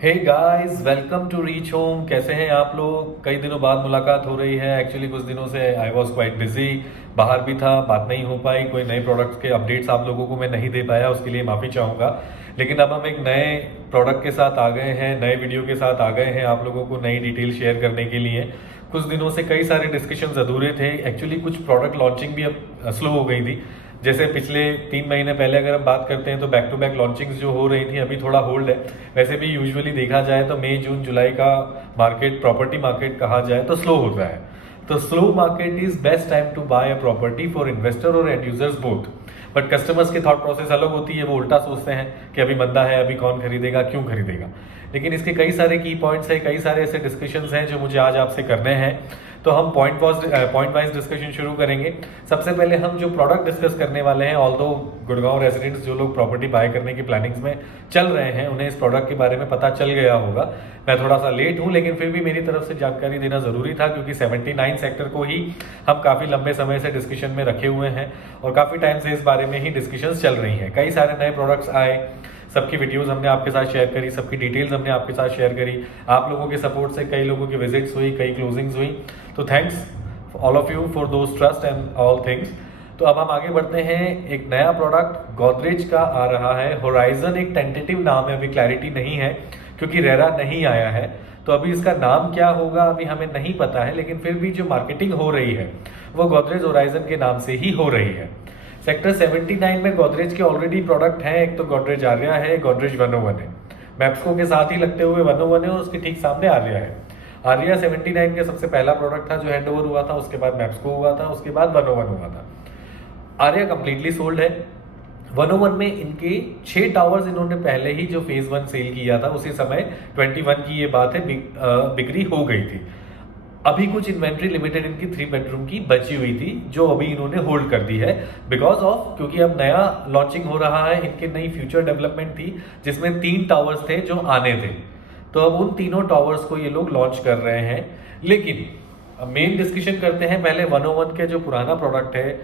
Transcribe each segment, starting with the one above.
Hey guys, welcome to Reach Home. कैसे हैं आप लोग? कई दिनों बाद मुलाकात हो रही है। एक्चुअली कुछ दिनों से आई वॉज क्वाइट बिजी, बाहर भी था, बात नहीं हो पाई। कोई नए प्रोडक्ट्स के अपडेट्स आप लोगों को मैं नहीं दे पाया, उसके लिए माफ़ी चाहूँगा। लेकिन अब हम एक नए प्रोडक्ट के साथ आ गए हैं, नए वीडियो के साथ आ गए हैं आप लोगों को नई डिटेल शेयर करने के लिए। कुछ दिनों से कई सारे डिस्कशंस अधूरे थे। एक्चुअली कुछ प्रोडक्ट लॉन्चिंग भी अब स्लो हो गई थी। जैसे पिछले 3 महीने पहले अगर हम बात करते हैं तो बैक टू बैक लॉन्चिंग्स जो हो रही थी अभी थोड़ा होल्ड है। वैसे भी यूजुअली देखा जाए तो मई जून जुलाई का मार्केट, प्रॉपर्टी मार्केट कहा जाए तो स्लो होता है। तो slow market is best time to buy a property for investor और end users both. But customers की थॉट प्रोसेस अलग होती है, वो उल्टा सोचते हैं कि अभी मंदा है, अभी कौन खरीदेगा, क्यों खरीदेगा। लेकिन इसके कई सारे की पॉइंट्स हैं, कई सारे ऐसे डिस्कशंस हैं जो मुझे आज आपसे करने हैं। तो हम पॉइंट वाइज डिस्कशन शुरू करेंगे। सबसे पहले हम जो प्रोडक्ट डिस्कस करने वाले हैं, ऑल्दो गुड़गांव रेजिडेंट्स जो लोग प्रॉपर्टी बाय करने की प्लानिंग्स में चल रहे हैं उन्हें इस प्रोडक्ट के बारे में पता चल गया होगा। मैं थोड़ा सा लेट हूं, लेकिन फिर भी मेरी तरफ से जानकारी देना जरूरी था, क्योंकि 79 सेक्टर को ही हम काफी लंबे समय से डिस्कशन में रखे हुए हैं और काफी टाइम से इस बारे में ही डिस्कशंस चल रही हैं। कई सारे नए प्रोडक्ट्स आए, सबकी वीडियोस हमने आपके साथ शेयर करी, सबकी डिटेल्स हमने आपके साथ शेयर करी। आप लोगों के सपोर्ट से कई लोगों की विजिट्स हुई, कई क्लोजिंग्स हुई। तो thanks all of you for those trust and all things. तो अब हम आगे बढ़ते हैं। एक नया प्रोडक्ट गोदरेज का आ रहा है, होराइजन एक टेंटेटिव नाम है, अभी क्लैरिटी नहीं है क्योंकि रेरा नहीं आया है। तो अभी इसका नाम क्या होगा अभी हमें नहीं पता है, लेकिन फिर भी जो मार्केटिंग हो रही है वो गोदरेज होराइजन के नाम से ही हो रही है। सेक्टर 79 में गोदरेज के ऑलरेडी प्रोडक्ट हैं। एक तो गोदरेज आर्या है, गोदरेज 101 है। मैप्सको के साथ ही लगते हुए 101 है और उसके ठीक सामने आर्या है। आर्या 79 का सबसे पहला प्रोडक्ट था जो हैंड ओवर हुआ था, उसके बाद मैप्सको हुआ था, उसके बाद 101 हुआ था। आर्या कंप्लीटली सोल्ड है। 101 में इनके 6 टावर्स इन्होंने पहले ही जो फेज 1 सेल किया था उसी समय 21 की ये बात है, बिक्री हो गई थी। अभी कुछ इन्वेंट्री लिमिटेड इनकी 3 बेडरूम की बची हुई थी जो अभी इन्होंने होल्ड कर दी है बिकॉज ऑफ, क्योंकि अब नया लॉन्चिंग हो रहा है, इनके नई फ्यूचर डेवलपमेंट थी जिसमें 3 टावर्स थे जो आने थे। तो अब उन तीनों टावर्स को ये लोग लॉन्च कर रहे हैं। लेकिन मेन डिस्कशन करते हैं पहले 101 के जो पुराना प्रोडक्ट है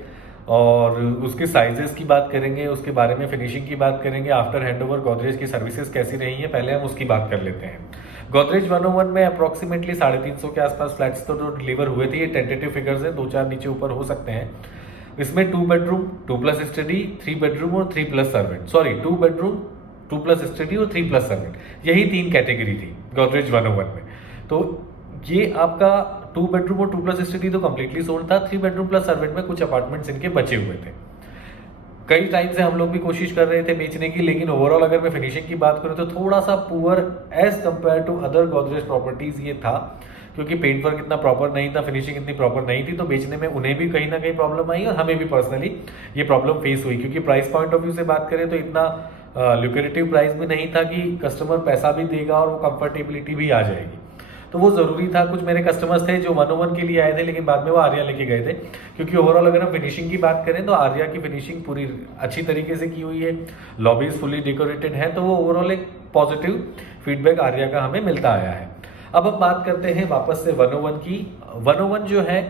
और उसके साइजेस की बात करेंगे, उसके बारे में फिनिशिंग की बात करेंगे। आफ्टर हैंडओवर गोदरेज की सर्विसेज कैसी रही है पहले हम उसकी बात कर लेते हैं। गोदरेज 101 में अप्रोक्सीमेटली 350 के आसपास फ्लैट्स तो डिलीवर हुए थे। ये टेंटेटिव फिगर्स है, 2-4 नीचे ऊपर हो सकते हैं। इसमें 2 बेडरूम 2+ स्टडी, 3 बेडरूम और 3+ सर्वेंट, सॉरी 2 बेडरूम 2+ स्टडी और 3+ सर्वेंट, यही 3 कैटेगरी थी गोदरेज 101 में। तो ये आपका 2 बेडरूम और 2+ स्टडी तो कंप्लीटली सोल्ड था। 3 बेडरूम प्लस सर्वेंट में कुछ अपार्टमेंट्स इनके बचे हुए थे। कई टाइम से हम लोग भी कोशिश कर रहे थे बेचने की, लेकिन ओवरऑल अगर मैं फिनिशिंग की बात करूं तो थोड़ा सा poor as compare to other Godrej properties ये था, क्योंकि पेंट वर्क इतना प्रॉपर नहीं था, फिनिशिंग इतनी प्रॉपर नहीं थी। तो बेचने में उन्हें भी कहीं ना कहीं प्रॉब्लम आई और हमें भी पर्सनली ये प्रॉब्लम फेस हुई, क्योंकि प्राइस पॉइंट ऑफ व्यू से बात करें तो इतना ल्यूक्रेटिव प्राइस भी नहीं था कि कस्टमर पैसा भी देगा और वो कंफर्टेबिलिटी भी आ जाएगी। तो वो जरूरी था। कुछ मेरे कस्टमर्स थे जो 101 के लिए आए थे, लेकिन बाद में वो आर्या लेके गए थे, क्योंकि ओवरऑल अगर हम फिनिशिंग की बात करें तो आर्या की फिनिशिंग पूरी अच्छी तरीके से की हुई है, लॉबीज फुली डेकोरेटेड है। तो वो ओवरऑल एक पॉजिटिव फीडबैक आर्या का हमें मिलता आया है। अब हम बात करते हैं वापस से 101 की। 101 जो है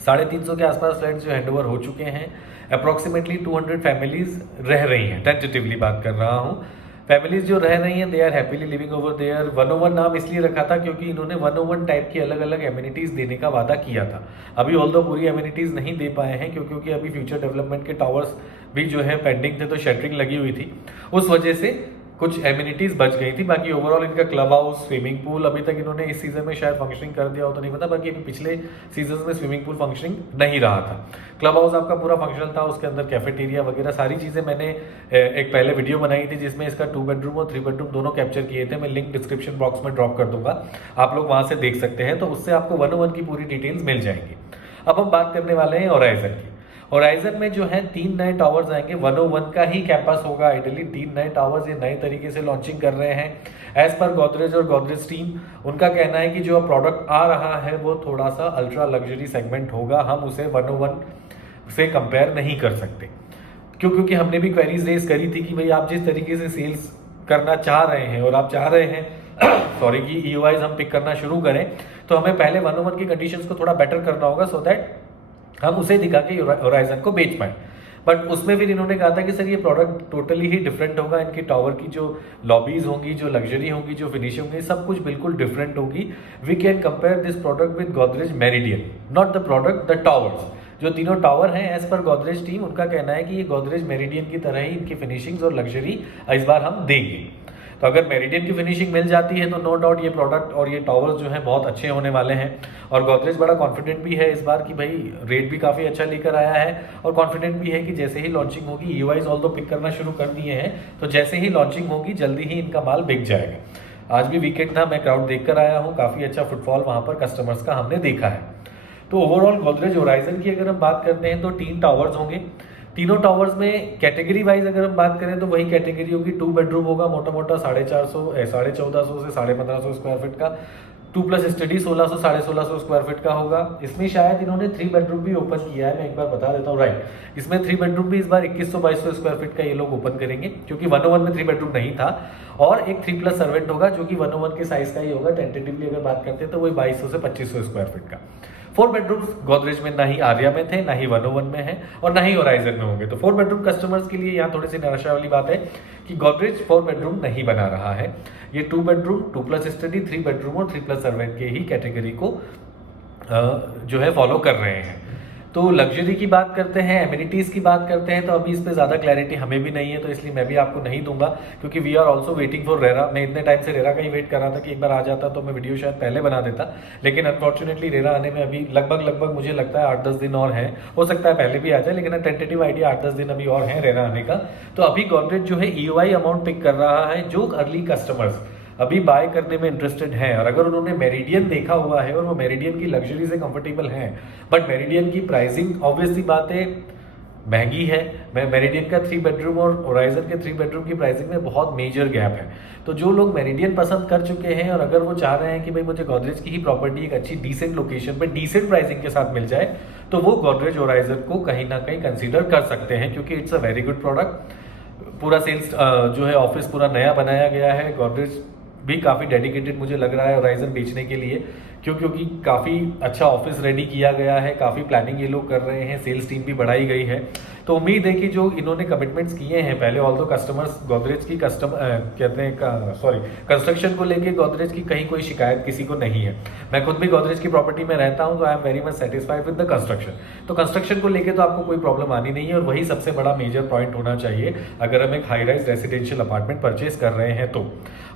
350 के आसपास फ्लैट्स जो हैंडओवर हो चुके हैं। अप्रोक्सीमेटली 200 फैमिलीज रह रही हैं, टेंटेटिवली बात कर रहा हूँ। फैमिलीज जो रह रही हैं they are happily living over there. 101 नाम इसलिए रखा था क्योंकि इन्होंने 101 टाइप की अलग अलग एमिनिटीज देने का वादा किया था। अभी ऑल्दो पूरी एमिनिटीज नहीं दे पाए हैं क्योंकि अभी फ्यूचर डेवलपमेंट के टावर्स भी जो है पेंडिंग थे, तो शटरिंग लगी हुई थी, उस वजह से कुछ एमिनिटीज बच गई थी। बाकी ओवरऑल इनका क्लब हाउस, स्विमिंग पूल अभी तक इन्होंने इस सीजन में शायद फंक्शनिंग कर दिया हो तो नहीं पता, बाकी अभी पिछले सीजन में स्विमिंग पूल फंक्शनिंग नहीं रहा था। क्लब हाउस आपका पूरा फंक्शनल था, उसके अंदर कैफेटेरिया वगैरह सारी चीजें मैंने एक पहले वीडियो बनाई थी जिसमें इसका 2 बेडरूम और 3 बेडरूम दोनों कैप्चर किए थे। मैं लिंक डिस्क्रिप्शन बॉक्स में ड्रॉप कर दूंगा, आप लोग वहां से देख सकते हैं, तो उससे आपको 101 की पूरी डिटेल्स मिल जाएंगी। अब हम बात करने वाले हैं होराइजन की। होराइजन में जो है 3 नए टावर्स आएंगे। 101 का ही कैंपस होगा आइडियली। 3 नए टावर्स ये नए तरीके से लॉन्चिंग कर रहे हैं एज पर गोदरेज और गोदरेज टीम। उनका कहना है कि जो प्रोडक्ट आ रहा है वो थोड़ा सा अल्ट्रा लग्जरी सेगमेंट होगा, हम उसे 101 से कंपेयर नहीं कर सकते। क्योंकि हमने भी क्वेरीज रेज करी थी कि भाई आप जिस तरीके से सेल्स करना चाह रहे हैं और आप चाह रहे हैं सॉरी कि ईओआईज हम पिक करना शुरू करें, तो हमें पहले 101 की कंडीशंस को थोड़ा बेटर करना होगा सो दैट हम उसे दिखा के होराइजन को बेच पाए। बट उसमें फिर इन्होंने कहा था कि सर ये प्रोडक्ट टोटली ही डिफरेंट होगा, इनकी टावर की जो लॉबीज होंगी, जो लग्जरी होगी, जो फिनिशिंग होगी, सब कुछ बिल्कुल डिफरेंट होगी। We can compare this product with Godrej Meridian, not the product, the towers. जो तीनों टावर हैं एज पर गोदरेज टीम, उनका कहना है कि ये गोदरेज मेरिडियन की तरह ही इनकी फिनिशिंग्स और लग्जरी इस बार हम देंगे। तो अगर मेरिडियन की फिनिशिंग मिल जाती है तो नो डाउट ये प्रोडक्ट और ये टावर्स जो हैं बहुत अच्छे होने वाले हैं। और गोदरेज बड़ा कॉन्फिडेंट भी है इस बार कि भाई रेट भी काफ़ी अच्छा लेकर आया है, और कॉन्फिडेंट भी है कि जैसे ही लॉन्चिंग होगी, EOIs ऑल तो पिक करना शुरू कर दिए हैं, तो जैसे ही लॉन्चिंग होगी जल्दी ही इनका माल बिक जाएगा। आज भी वीकेंड था, मैं क्राउड देख कर आया हूँ, काफ़ी अच्छा फुटफॉल वहाँ पर कस्टमर्स का हमने देखा है। तो ओवरऑल गोदरेज होराइजन की अगर हम बात करते हैं तो 3 टावर्स होंगे। तीनों टावर्स में कैटेगरी वाइज अगर हम बात करें तो वही कैटेगरी होगी। 2 बेडरूम होगा, मोटा मोटा 1450 से 1550 स्क्वायर फीट का। 2+ स्टडी 1600 1650 स्क्वायर फीट का होगा। इसमें शायद इन्होंने 3 बेडरूम भी ओपन किया है, मैं एक बार बता देता हूँ। राइट, इसमें 3 बेडरूम भी इस बार 2100-2200 स्क्वायर फीट का ये लोग ओपन करेंगे, क्योंकि 101 में 3 बेडरूम नहीं था। और एक 3+ सर्वेंट होगा जो कि 101 के साइज का ही होगा। टेंटेटिवली अगर बात करते हैं तो वही 2200 से 2500 स्क्वायर फीट का। 4 बेडरूम्स गोदरेज में ना ही आर्या में थे, ना ही 101 में है, और ना ही होराइजन में होंगे। तो 4 बेडरूम कस्टमर्स के लिए यहाँ थोड़ी सी निराशा वाली बात है कि गोदरेज 4 बेडरूम नहीं बना रहा है। ये 2 बेडरूम, 2+ स्टडी, 3 बेडरूम और 3+ सर्वेंट के ही कैटेगरी को जो है फॉलो कर रहे हैं। तो लग्जरी की बात करते हैं, एमिनिटीज़ की बात करते हैं, तो अभी इस पर ज़्यादा क्लैरिटी हमें भी नहीं है, तो इसलिए मैं भी आपको नहीं दूंगा, क्योंकि we are also waiting for RERA. मैं इतने टाइम से रेरा का ही वेट कर रहा था कि एक बार आ जाता तो मैं वीडियो शायद पहले बना देता, लेकिन अनफॉर्चुनेटली रेरा आने में अभी लगभग मुझे लगता है 8-10 दिन और हैं। हो सकता है पहले भी आ जाए, लेकिन टेंटेटिव आइडिया 8-10 दिन अभी और हैं रेरा आने का। तो अभी गोदरेज जो है EOI अमाउंट पिक कर रहा है जो अर्ली कस्टमर्स अभी बाय करने में इंटरेस्टेड हैं, और अगर उन्होंने मेरिडियन देखा हुआ है और वो मेरिडियन की लग्जरी से कंफर्टेबल हैं, बट मेरिडियन की प्राइसिंग ऑब्वियसली बात है महंगी है। मेरिडियन का 3 बेडरूम और होराइजन के 3 बेडरूम की प्राइसिंग में बहुत मेजर गैप है। तो जो लोग मेरिडियन पसंद कर चुके हैं और अगर वो चाह रहे हैं कि भाई मुझे गोदरेज की ही प्रॉपर्टी एक अच्छी डिसेंट लोकेशन पे डिसेंट प्राइसिंग के साथ मिल जाए, तो वो गोदरेज होराइजन को कहीं ना कहीं कंसिडर कर सकते हैं, क्योंकि it's a very good product. पूरा सेल्स जो है ऑफिस पूरा नया बनाया गया है। गोदरेज भी काफ़ी डेडिकेटेड मुझे लग रहा है होराइजन बेचने के लिए, क्योंकि काफ़ी अच्छा ऑफिस रेडी किया गया है, काफ़ी प्लानिंग ये लोग कर रहे हैं, सेल्स टीम भी बढ़ाई गई है। तो उम्मीद है कि जो इन्होंने कमिटमेंट्स किए हैं पहले, ऑल दो कस्टमर्स गोदरेज की कंस्ट्रक्शन को लेके गोदरेज की कहीं कोई शिकायत किसी को नहीं है। मैं खुद भी गोदरेज की प्रॉपर्टी में रहता हूं, तो I am very much satisfied with the construction. तो कंस्ट्रक्शन को लेके तो आपको कोई प्रॉब्लम आनी नहीं है, और वही सबसे बड़ा मेजर पॉइंट होना चाहिए अगर हम एक high rise residential apartment purchase कर रहे हैं तो।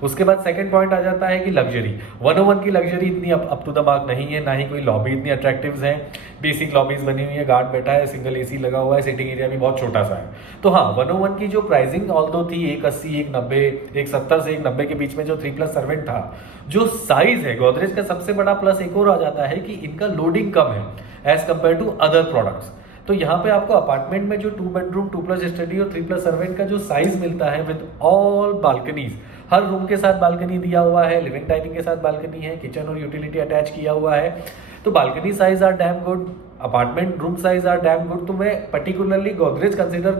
उसके बाद सेकंड पॉइंट आ जाता है कि लग्जरी। 101 की लग्जरी इतनी अप टू द मार्क नहीं है, ना ही कोई लॉबी इतनी अट्रैक्टिव है। बेसिक लॉबीज बनी हुई है, गार्ड बैठा है, सिंगल AC लगा हुआ है, सिटिंग एरिया भी बहुत छोटा सा है। तो हाँ, 101 की जो प्राइसिंग ऑल्दो थी 180, 190, 170 से 190 के बीच में जो 3+ सर्वेंट था, जो साइज है गोदरेज का सबसे बड़ा प्लस एक और आ जाता है कि इनका लोडिंग कम है as compare to other products. तो यहाँ पे आपको अपार्टमेंट में जो 2 बेडरूम, 2+ स्टडी और 3+ सर्वेंट का जो साइज मिलता है with all balconies, her room के साथ बालकनी दिया हुआ है, लिविंग डाइनिंग के साथ बालकनी है, किचन और यूटिलिटी अटैच किया हुआ है। तो balcony size are damn good, apartment room size are damn good. तो मैं पर्टिकुलरली गोदरेज कंसिडर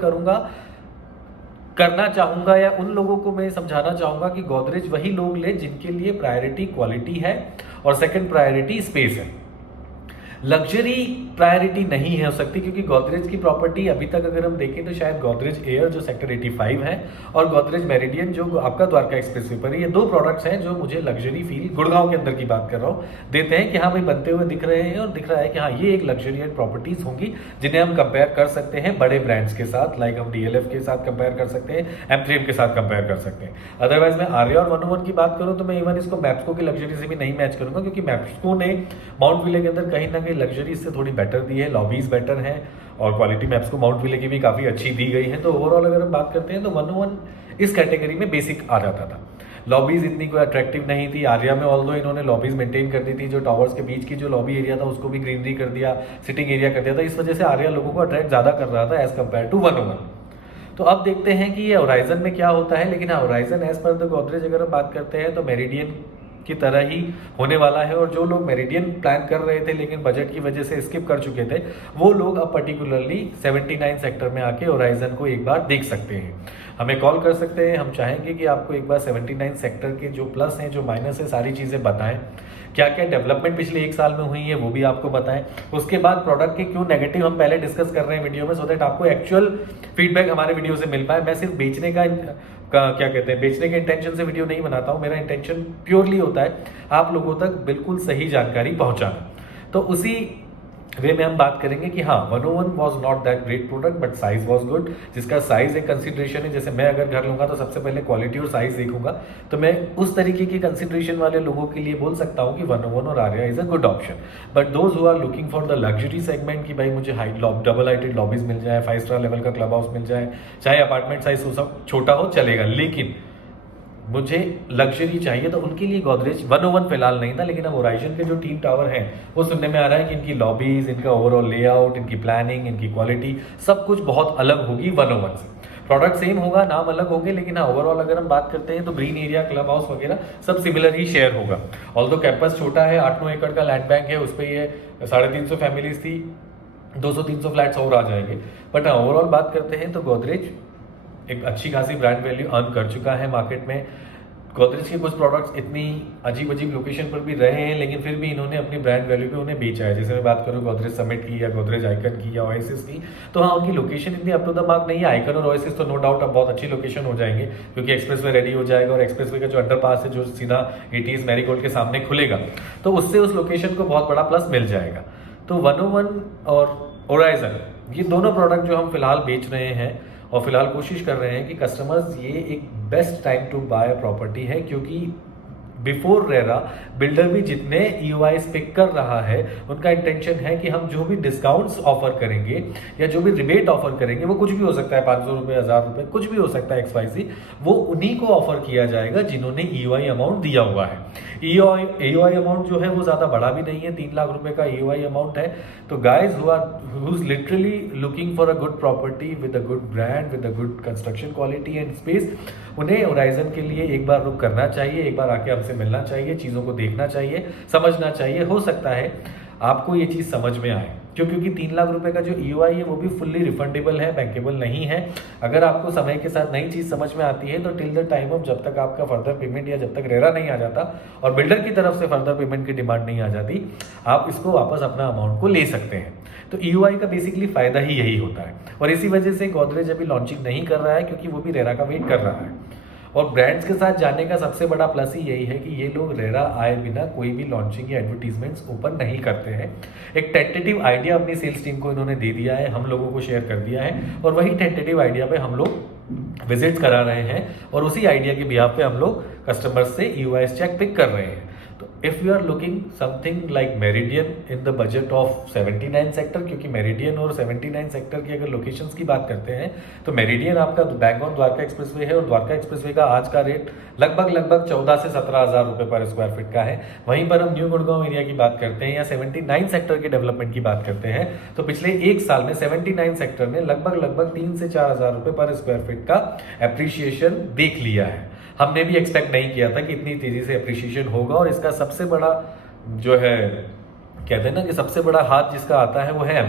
करना चाहूंगा, या उन लोगों को मैं समझाना चाहूंगा कि गोदरेज वही लोग ले जिनके लिए प्रायोरिटी क्वालिटी है और सेकंड प्रायोरिटी स्पेस है। लग्जरी प्रायोरिटी नहीं है हो सकती, क्योंकि गोदरेज की प्रॉपर्टी अभी तक अगर हम देखें तो शायद गोदरेज एयर जो सेक्टर 85 है और गोदरेज मेरिडियन जो आपका द्वारका एक्सप्रेसवे पर है, ये 2 प्रोडक्ट्स हैं जो मुझे लग्जरी फील, गुड़गांव के अंदर की बात कर रहा हूँ, देते हैं कि हाँ भाई बनते हुए दिख रहे हैं और दिख रहा है कि हाँ ये एक लग्जरियस प्रॉपर्टीज होंगी जिन्हें हम कंपेयर कर सकते हैं बड़े ब्रांड्स के साथ। लाइक हम DLF के साथ कंपेयर कर सकते हैं, M3M के साथ कंपेयर कर सकते हैं। अदरवाइज मैं आर्या और 101 की बात करूँ तो मैं इवन इसको मैप्सको की लग्जरी से भी नहीं मैच करूंगा, क्योंकि मैप्सको ने माउंट विले के अंदर कहीं ना कहीं लग्जरी इससे थोड़ी बेटर दी है, लॉबीज बेटर हैं और क्वालिटी मैप्स को माउंट विले की भी काफ़ी अच्छी दी गई है। तो ओवरऑल अगर हम बात करते हैं तो 101 इस कैटेगरी में बेसिक आ जाता था। लॉबीज इतनी कोई अट्रैक्टिव नहीं थी। आर्या में ऑल्दो इन्होंने लॉबीज मेंटेन कर दी थी, जो टावर्स के बीच की जो लॉबी एरिया था उसको भी ग्रीनरी कर दिया, सिटिंग एरिया कर दिया था। इस वजह से आर्या लोगों को अट्रैक्ट ज़्यादा कर रहा था एज कम्पेयर टू 101। तो अब देखते हैं कि ये होराइजन में क्या होता है। लेकिन हाँ, Horizon as per the Godrej अगर हम बात करते हैं तो मेरिडियन की तरह ही होने वाला है, और जो लोग मेरिडियन प्लान कर रहे थे लेकिन बजट की वजह से स्किप कर चुके थे, वो लोग अब पर्टिकुलरली 79 सेक्टर में आके होराइजन को एक बार देख सकते हैं। हमें कॉल कर सकते हैं। हम चाहेंगे कि आपको एक बार 79 सेक्टर के जो प्लस हैं, जो माइनस है, सारी चीज़ें बताएं। क्या क्या डेवलपमेंट पिछले 1 साल में हुई है वो भी आपको बताएं। उसके बाद प्रोडक्ट के क्यों नेगेटिव हम पहले डिस्कस कर रहे हैं वीडियो में, सो दैट आपको एक्चुअल फीडबैक हमारे वीडियो से मिल पाए। मैं सिर्फ बेचने का क्या कहते हैं, बेचने के इंटेंशन से वीडियो नहीं बनाता हूँ। मेरा इंटेंशन प्योरली होता है आप लोगों तक बिल्कुल सही जानकारी पहुँचाना। तो उसी वे में हम बात करेंगे कि हाँ 101 was not that great product but size was good. जिसका साइज एक कंसिडरेशन है, जैसे मैं अगर घर लूंगा तो सबसे पहले क्वालिटी और साइज देखूंगा, तो मैं उस तरीके की कंसिडरेशन वाले लोगों के लिए बोल सकता हूँ कि 101 और Arya is a good option. But those who are looking for the luxury segment कि भाई मुझे डबल हाइटेड लॉबीज मिल जाए, 5 स्टार लेवल का क्लब हाउस मिल जाए, चाहे अपार्टमेंट साइज छोटा हो चलेगा, लेकिन मुझे लग्जरी चाहिए, तो उनके लिए गोदरेज 101 फिलहाल नहीं था। लेकिन अब होराइजन के जो टीम टावर हैं वो सुनने में आ रहा है कि इनकी लॉबीज, इनका ओवरऑल लेआउट, इनकी प्लानिंग, इनकी क्वालिटी सब कुछ बहुत अलग होगी 101 से। प्रोडक्ट सेम होगा, नाम अलग होंगे, लेकिन हाँ ओवरऑल अगर हम बात करते हैं तो ग्रीन एरिया, क्लब हाउस वगैरह सब सिमिलर ही शेयर होगा। ऑल्दो कैंपस छोटा है, 8-9 एकड़ का लैंड बैंक है, उस पर ये 350 फैमिलीज थी, 200-300 फ्लैट्स और आ जाएंगे। बट हाँ ओवरऑल बात करते हैं तो गोदरेज एक अच्छी खासी ब्रांड वैल्यू अर्न कर चुका है मार्केट में। गोदरेज के कुछ प्रोडक्ट्स इतनी अजीब अजीब लोकेशन पर भी रहे हैं, लेकिन फिर भी इन्होंने अपनी ब्रांड वैल्यू पे उन्हें बेचा है। जैसे मैं बात करूँ गोदरेज समिट की या गोदरेज आइकन की या ओएसिस की, तो हाँ उनकी लोकेशन इतनी अप टू द मार्क नहीं है। आइकन और ओएसिस तो नो डाउट अब बहुत अच्छी लोकेशन हो जाएंगे, क्योंकि एक्सप्रेसवे रेडी हो जाएगा और एक्सप्रेसवे का जो अंडरपास है जो सीधा एटीज मैरीगोल्ड के सामने खुलेगा, तो उससे उस लोकेशन को बहुत बड़ा प्लस मिल जाएगा। तो 101 और होराइजन ये दोनों प्रोडक्ट जो हम फिलहाल बेच रहे हैं और फिलहाल कोशिश कर रहे हैं कि कस्टमर्स, ये एक best time to buy property है, क्योंकि बिफोर रेरा बिल्डर भी जितने EOIs पिक कर रहा है उनका इंटेंशन है कि हम जो भी डिस्काउंट्स ऑफर करेंगे या जो भी रिबेट ऑफर करेंगे, वो कुछ भी हो सकता है, 500 रुपये, 1000 रुपये, कुछ भी हो सकता है XYZ, वो उन्हीं को ऑफर किया जाएगा जिन्होंने EOI अमाउंट दिया हुआ है। EOI अमाउंट जो है वो ज़्यादा बड़ा भी नहीं है, 3 लाख रुपए का EOI अमाउंट है। तो guys who is literally looking for a good property with a good brand, with a good construction quality and space, उन्हें होराइजन के लिए एक बार रुक करना चाहिए, एक बार आके हमसे मिलना चाहिए, चीज़ों को देखना चाहिए, समझना चाहिए। हो सकता है आपको ये चीज़ समझ में आए, क्योंकि 3 लाख रुपए का जो EOI है वो भी फुल्ली रिफंडेबल है, बैंकेबल नहीं है। अगर आपको समय के साथ नई चीज़ समझ में आती है तो टिल द टाइम ऑफ, जब तक आपका फर्दर पेमेंट या जब तक रेरा नहीं आ जाता और बिल्डर की तरफ से फर्दर पेमेंट की डिमांड नहीं आ जाती, आप इसको वापस अपना अमाउंट को ले सकते हैं। तो EOI का बेसिकली फ़ायदा ही यही होता है, और इसी वजह से गोदरेज अभी लॉन्चिंग नहीं कर रहा है, क्योंकि वो भी रेरा का वेट कर रहा है। और ब्रांड्स के साथ जाने का सबसे बड़ा प्लस ही यही है कि ये लोग रेरा आए बिना कोई भी लॉन्चिंग या एडवर्टीजमेंट्स ओपन नहीं करते हैं। एक टेंटेटिव आइडिया अपनी सेल्स टीम को इन्होंने दे दिया है, हम लोगों को शेयर कर दिया है, और वही टेंटेटिव आइडिया पे हम लोग विजिट करा रहे हैं, और उसी आइडिया के बिहाफ पे हम लोग कस्टमर्स से EOIs चेक पिक कर रहे हैं। तो if you are looking something like Meridian in the budget of 79 sector, क्योंकि मेरिडियन और 79 सेक्टर की अगर लोकेशंस की बात करते हैं तो मेरिडियन आपका बैंक ऑन द्वारका एक्सप्रेसवे है, और द्वारका एक्सप्रेसवे का आज का रेट लगभग 14 से 17 हज़ार रुपये पर स्क्वायर फीट का है। वहीं पर हम न्यू गुड़गांव एरिया की बात करते हैं या 79 सेक्टर के डेवलपमेंट की बात करते हैं, तो पिछले 1 साल में 79 सेक्टर ने लगभग 3 से 4 हज़ार रुपये पर स्क्वायर फीट का एप्रिसिएशन देख लिया है। हमने भी एक्सपेक्ट नहीं किया था कि इतनी तेजी से एप्रिसिएशन होगा, और इसका सबसे बड़ा जो है कहते हैं ना कि सबसे बड़ा हाथ जिसका आता है वो है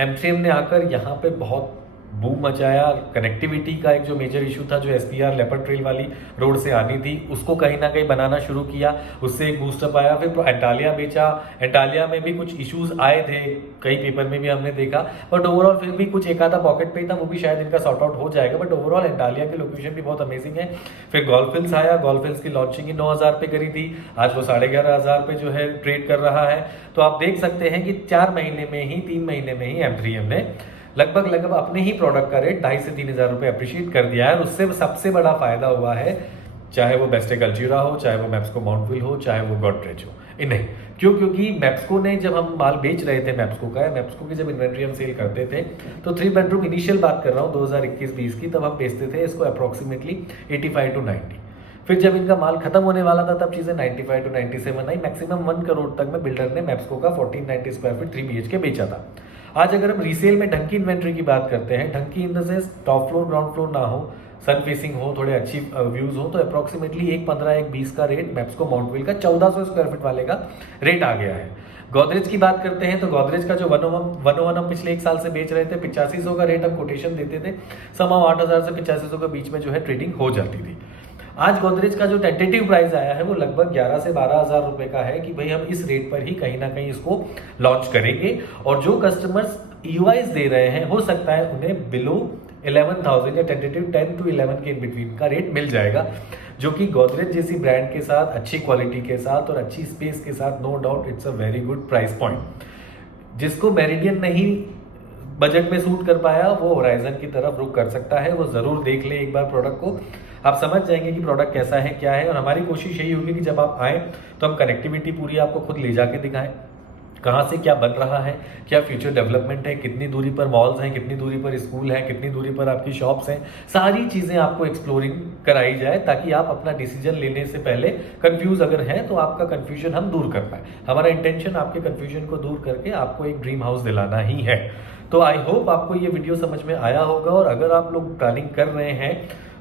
M3M ने आकर यहाँ पे बहुत बूम मचाया। कनेक्टिविटी का एक जो मेजर इशू था, जो SPR लेपर्ड ट्रेल वाली रोड से आनी थी, उसको कहीं ना कहीं बनाना शुरू किया, उससे एक बूस्टअप आया। फिर एंटालिया बेचा, एंटालिया में भी कुछ इश्यूज आए थे, कई पेपर में भी हमने देखा, बट ओवरऑल फिर भी कुछ एक आधा पॉकेट पे ही था, वो भी शायद इनका सॉर्ट आउट हो जाएगा। बट ओवरऑल एंटालिया की लोकेशन भी बहुत अमेजिंग है। फिर गोल्फ हिल्स आया, गोल्फ हिल्स की लॉन्चिंग ही 9,000 पे करी थी, आज वो 11,500 पे जो है ट्रेड कर रहा है। तो आप देख सकते हैं कि 4 महीने में ही, 3 महीने में ही M3M ने लगभग अपने ही प्रोडक्ट का रेट 2,500 से 3,000 रुपये अप्रिशिएट कर दिया है। और उससे सबसे बड़ा फायदा हुआ है, चाहे वो बेस्टेक अल्जीरा हो, चाहे वो मैप्सको माउंटविल हो, चाहे वो गोदरेज हो, इन्हें क्योंकि मैप्सको ने, जब हम माल बेच रहे थे मैप्सको की जब इन्वेंट्री हम सेल करते थे, तो 3 बेडरूम इनिशियल बात कर रहा हूँ 2021-20 की, तब हम बेचते थे इसको अप्रोक्सीमेटली 85 to 90। फिर जब इनका माल खत्म होने वाला था तब चीज़ें 95 to 97 आई। मैक्सिमम 1 करोड़ तक में बिल्डर ने मैप्सको का 1490 स्क्वायर फीट 3 BHK बेचा था। आज अगर हम रीसेल में ढंग की इन्वेंट्री की बात करते हैं, ढंग की in the sense top floor ground floor ना हो, सन फेसिंग हो, थोड़े अच्छी व्यूज हो, तो अप्रॉक्सीमेटली 1.15 1.20 का रेट मैप्सको माउंटवेल का 1400 स्क्वायर फीट वाले का रेट आ गया है। गोदरेज की बात करते हैं तो गोदरेज का जो 101 हम पिछले 1 साल से बेच रहे थे, 8500 का रेट हम कोटेशन देते थे, समाव 8000 से 8500 के बीच में जो है ट्रेडिंग हो जाती थी। आज गोदरेज का जो टेंटेटिव प्राइस आया है वो लगभग 11 से 12 हज़ार रुपए का है कि भाई हम इस रेट पर ही कहीं ना कहीं इसको लॉन्च करेंगे, और जो कस्टमर्स ईवाइज दे रहे हैं हो सकता है उन्हें बिलो 11,000 या टेंटेटिव 10 to 11 के इन बिटवीन का रेट मिल जाएगा, जो कि गोदरेज जैसी ब्रांड के साथ, अच्छी क्वालिटी के साथ और अच्छी स्पेस के साथ, no doubt it's a very good price point. जिसको मेरिडियन नहीं बजट में सूट कर पाया वो होराइजन की तरफ रुख कर सकता है, वो जरूर देख ले एक बार प्रोडक्ट को, आप समझ जाएंगे कि प्रोडक्ट कैसा है क्या है। और हमारी कोशिश यही होगी कि जब आप आएँ तो हम कनेक्टिविटी पूरी आपको खुद ले जाके दिखाएं, कहाँ से क्या बन रहा है, क्या फ्यूचर डेवलपमेंट है, कितनी दूरी पर मॉल्स हैं, कितनी दूरी पर स्कूल है, कितनी दूरी पर आपकी शॉप्स हैं, सारी चीज़ें आपको एक्सप्लोरिंग कराई जाए ताकि आप अपना डिसीजन लेने से पहले कंफ्यूज अगर हैं तो आपका कंफ्यूजन हम दूर कर पाए। हमारा इंटेंशन आपके कंफ्यूजन को दूर करके आपको एक ड्रीम हाउस दिलाना ही है। तो आई होप आपको ये वीडियो समझ में आया होगा, और अगर आप लोग प्लानिंग कर रहे हैं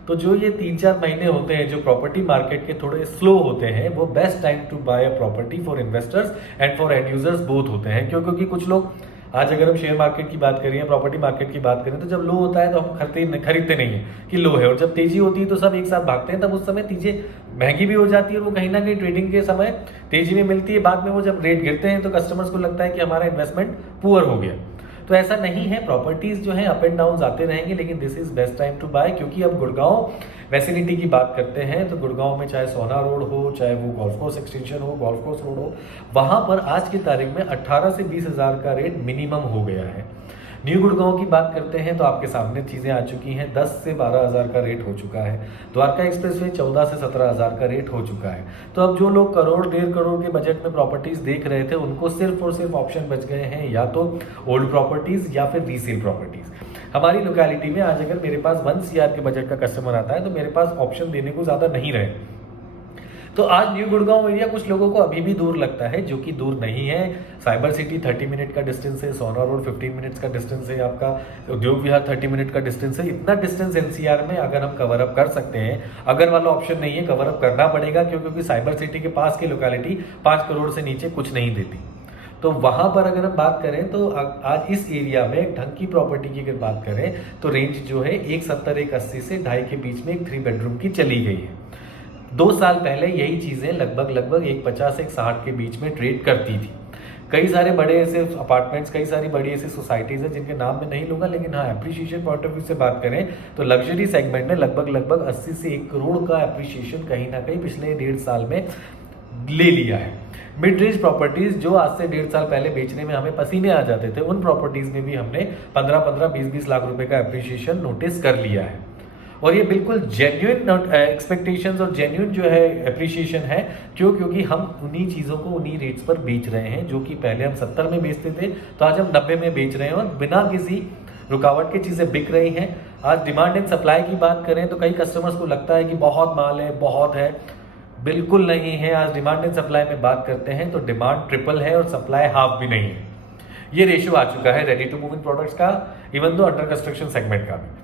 तो जो ये 3-4 महीने होते हैं जो प्रॉपर्टी मार्केट के थोड़े स्लो होते हैं, वो best time to buy a property for investors and for end users both होते हैं। क्योंकि कुछ लोग, आज अगर हम शेयर मार्केट की बात करें, प्रॉपर्टी मार्केट की बात करें, तो जब लो होता है तो हम खरीदते नहीं है कि लो है, और जब तेजी होती है तो सब एक साथ भागते हैं, तब उस समय चीजें महंगी भी हो जाती है और वो कहीं ना कहीं ट्रेडिंग के समय तेजी में मिलती है, बाद में वो जब रेट गिरते हैं तो कस्टमर्स को लगता है कि हमारा इन्वेस्टमेंट पुअर हो गया। तो ऐसा नहीं है, प्रॉपर्टीज जो है अप एंड डाउन आते रहेंगे, लेकिन this is best time to buy. क्योंकि अब गुड़गांव वैसिलिटी की बात करते हैं तो गुड़गांव में चाहे सोना रोड हो, चाहे वो गोल्फ कोर्स एक्सटेंशन हो, गोल्फ कोर्स रोड हो, वहां पर आज की तारीख में 18 से 20 हज़ार का रेट मिनिमम हो गया है। न्यू गुड़गांव की बात करते हैं तो आपके सामने चीज़ें आ चुकी हैं, 10 से 12 हज़ार का रेट हो चुका है। द्वारका एक्सप्रेसवे 14 से 17 हज़ार का रेट हो चुका है। तो अब जो लोग करोड़ 1.5 करोड़ के बजट में प्रॉपर्टीज देख रहे थे, उनको सिर्फ और सिर्फ ऑप्शन बच गए हैं, या तो ओल्ड प्रॉपर्टीज या फिर रीसेल प्रॉपर्टीज। हमारी लोकेलिटी में आज अगर मेरे पास 1 CR के बजट का कस्टमर आता है तो मेरे पास ऑप्शन देने को ज़्यादा नहीं रहे। तो आज न्यू गुड़गांव एरिया कुछ लोगों को अभी भी दूर लगता है, जो कि दूर नहीं है। साइबर सिटी 30 मिनट का डिस्टेंस है, सोना रोड 15 मिनट्स का डिस्टेंस है, आपका उद्योग विहार 30 मिनट का डिस्टेंस है। इतना डिस्टेंस NCR में अगर हम कवर अप कर सकते हैं, अगर वाला ऑप्शन नहीं है, कवर अप करना पड़ेगा, क्योंकि साइबर सिटी के पास की लोकेलिटी 5 करोड़ से नीचे कुछ नहीं देती। तो वहां पर अगर हम बात करें तो आज इस एरिया में ढंग की प्रॉपर्टी की अगर बात करें तो रेंज जो है 170 180 से 2.5 के बीच में एक 3 बेडरूम की चली गई है। 2 साल पहले यही चीजें लगभग 150 160 के बीच में ट्रेड करती थी। कई सारे बड़े ऐसे अपार्टमेंट्स, कई सारी बड़ी ऐसी सोसाइटीज हैं जिनके नाम मैं नहीं लूंगा, लेकिन हाँ एप्रिसिएशन पॉइंट ऑफ व्यू से बात करें तो लग्जरी सेगमेंट ने लगभग 80 से 1 करोड़ का एप्रिसिएशन कहीं ना कहीं पिछले 1.5 साल में ले लिया है। मिड रेंज प्रॉपर्टीज जो आज से 1.5 साल पहले बेचने में हमें पसीने आ जाते थे, उन प्रॉपर्टीज में भी हमने 15-15 20-20 लाख रुपए का एप्रिसिएशन नोटिस कर लिया है। और ये बिल्कुल जेन्युइन एक्सपेक्टेशंस और जेन्युइन जो है एप्रिसिएशन है। क्योंकि हम उन्हीं चीज़ों को उन्हीं रेट्स पर बेच रहे हैं, जो कि पहले हम 70 में बेचते थे तो आज हम 90 में बेच रहे हैं, और बिना किसी रुकावट के चीज़ें बिक रही हैं। आज डिमांड एंड सप्लाई की बात करें तो कई कस्टमर्स को लगता है कि बहुत माल है, बहुत है, बिल्कुल नहीं है। आज डिमांड एंड सप्लाई में बात करते हैं तो डिमांड ट्रिपल है और सप्लाई हाफ भी नहीं है। ये रेशियो आ चुका है ready to move in products का, इवन दो अंडर कंस्ट्रक्शन सेगमेंट का भी।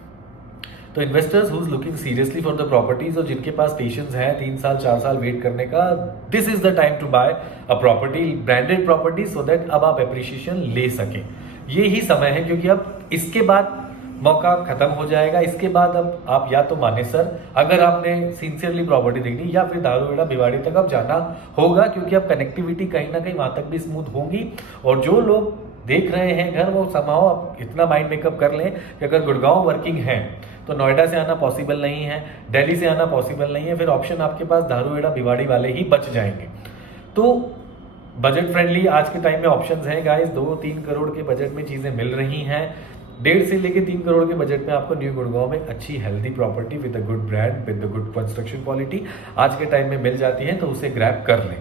तो investors who is looking seriously for the properties और जिनके पास पेशेंस है 3 साल 4 साल वेट करने का, this is the time to buy a property, branded property, so that अब आप एप्रिसिएशन ले सकें। ये ही समय है, क्योंकि अब इसके बाद मौका खत्म हो जाएगा। इसके बाद अब आप या तो मानेसर, अगर आपने सिंसियरली प्रॉपर्टी देखनी, या फिर दारूवेड़ा भिवाड़ी तक अब जाना होगा, क्योंकि अब कनेक्टिविटी कहीं ना कहीं वहां तक भी स्मूथ होगी। और जो लोग देख रहे हैं घर, वो समाओ आप इतना माइंड मेकअप कर लें कि अगर गुड़गांव वर्किंग है तो नोएडा से आना पॉसिबल नहीं है, दिल्ली से आना पॉसिबल नहीं है, फिर ऑप्शन आपके पास दारूवेड़ा भिवाड़ी वाले ही बच जाएंगे। तो बजट फ्रेंडली आज के टाइम में ऑप्शंस हैं गाइस। 2-3 करोड़ के बजट में चीजें मिल रही हैं। 1.5 से लेके 3 करोड़ के बजट में आपको न्यू गुड़गांव में अच्छी healthy property with a good brand, with a good construction quality आज के टाइम में मिल जाती है, तो उसे ग्रैब कर लें।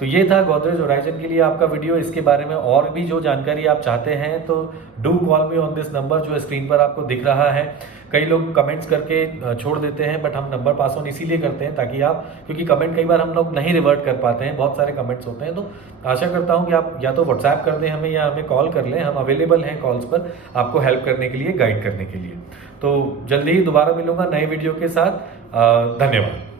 तो ये था गोदरेज होराइजन के लिए आपका वीडियो। इसके बारे में और भी जो जानकारी आप चाहते हैं तो do call me on this number जो स्क्रीन पर आपको दिख रहा है। कई लोग कमेंट्स करके छोड़ देते हैं, बट हम नंबर पास ऑन इसीलिए करते हैं ताकि आप, क्योंकि कमेंट कई बार हम लोग नहीं रिवर्ट कर पाते हैं, बहुत सारे कमेंट्स होते हैं। तो आशा करता हूं कि आप या तो व्हाट्सएप कर दें हमें या हमें कॉल कर लें, हम अवेलेबल हैं कॉल्स पर आपको हेल्प करने के लिए, गाइड करने के लिए। तो जल्दी ही दोबारा मिलूंगा नए वीडियो के साथ। धन्यवाद।